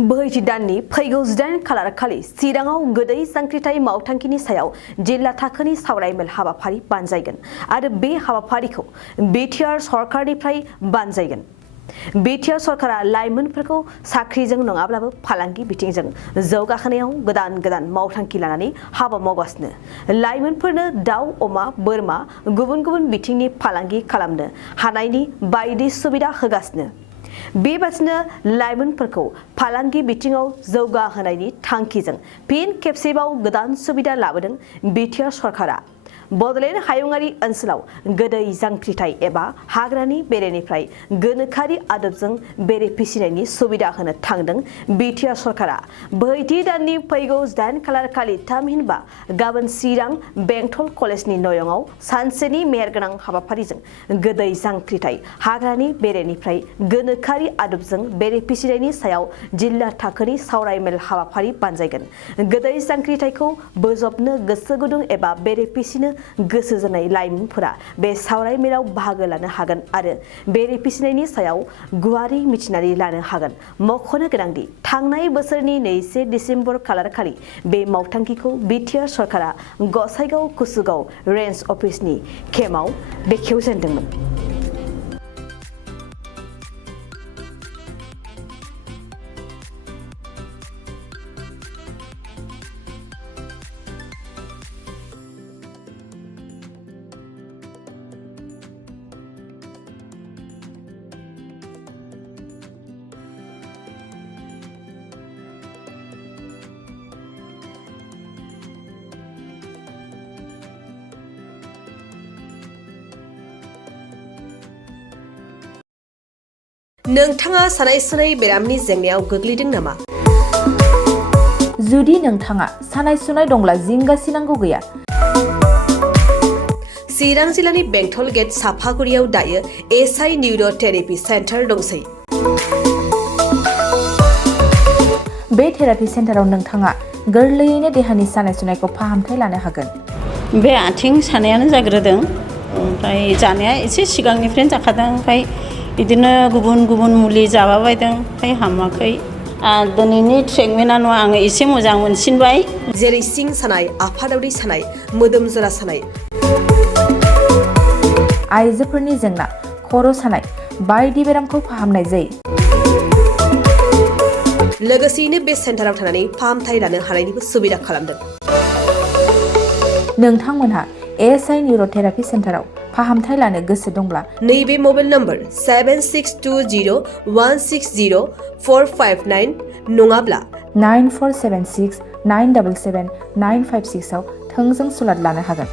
बोहैथि दाननि फैगौ 8 खालार खालि चिराङाव गोदै जांख्रिथाय मावथांखिनि सायाव जिल्ला थाखोनि सावरायमेल हाबाफारि बानजायगोन आरो बे हाबाफारिखौ बिटिआर सरकारनिफ्राय बानजायगोन। बिटिआर सरकारा लाइमोनफोरखौ साख्रिजों नङाब्लाबो फालांगि बिथिंजों जौगाहोनायाव गोदान मावथांखि लानानै हाबा मावगासिनो। लाइमोनफोरनो दाउ, अमा, बोरमा गुबुन बिथिंनि फालांगि खालामनो हानायनि बायदि सुबिदा होगासिनो। बेबादिनो लाइमोनफोरखौ फालांगि बिथिङाव जौगाहोनायनि थांखिजों फिन खेबसेबाव गोदान सुबिदा लाबोदों बिटिआर सरकारा। बडलेण्ड हायुङारि ओनसोलाव गोदै जांख्रिथाय एबा हाग्रानि बेरेनिफ्राय गोनोखोआरि आदबजों बेरे फिसिनायनि सुबिदा होनो थांदों बिटिआर सरकारा। बोहैथि दाननि फैगौ 8 खालार खालि थामहिनबा गाबोन चिरां बेंटल कलेजनि नयंआव सानसेनि मेहेरगोनां हाबाफारिजों गोदै जांख्रिथाय हाग्रानि बेरेनिफ्राय गोनोखोआरि आदबजों बेरे फिसिनायनि सायाव जिल्ला थाखोनि सावरायमेल हाबाफारि बानजायगोन। गोदै जांख्रिथायखौ बोजबनो गोसो गुदुं एबा बेरे फिसिनो गोसो जानाय लाइमोनफोरा बे सावरायमेलाव बाहागो लानो हागोन आरो बेरे फिसिनायनि सायाव गुवारै मिथिनानै लानो हागोन। मख'नो गोनांदि थांनाय बोसोरनि 2 दिसेम्बर खालार खालि बे मावथांखिखौ बिटिआर सरकारा गसाइगाव कुसुगाव रेन्ज अफिसनि केम्पआव बेखेवजेनदोंमोन। नोंथाङा सानाय सुनाय बेरामनि जेंनायाव गोग्लैदों नामा? जुदि नोंथाङा सानाय सुनाय दंब्ला जिंगासिनांगौ गैया। चिरां जिल्लानि बेंटल गेट साफागुरियाव दायो एसआइ निउर' थेरापि सेन्टार दंसै। बे थेरापि सेन्टाराव नोंथाङा गोरलैयैनो देहानि सानाय सुनायखौ फाहामथाय लानो हागोन। बे आथिं सानायानो जाग्रोदों, ओमफ्राय जानाया एसे सिगांनिफ्रायनो जाखादों, ओमफ्राय बिदिनो गुबुन मुलि जाबाबायदों, ओमफ्राय हामाखै। दिनैनि ट्रिटमेन्टआ नङा, आङो एसे मोजां मोनसिनबाय। जेरै सिं सानाय, आफादावरि सानाय, मोदोम जरा सानाय, आइजोफोरनि जेंना, खर' सानाय बायदि बेरामखौ फाहामनाय जायो। लोगोसेयैनो बे सेन्टाराव थानानै फाहामथाय लानो हानायनिबो सुबिदा खालामदों। नोंथांमोनहा एसआइ निउर' थेरापि सेन्टाराव फाहामथाय लानो गोसो दंब्ला नैबे मबाइल नम्बर 7620160459 नङाब्ला 9476977956 आव थोंजों सुलाद लानो हागोन।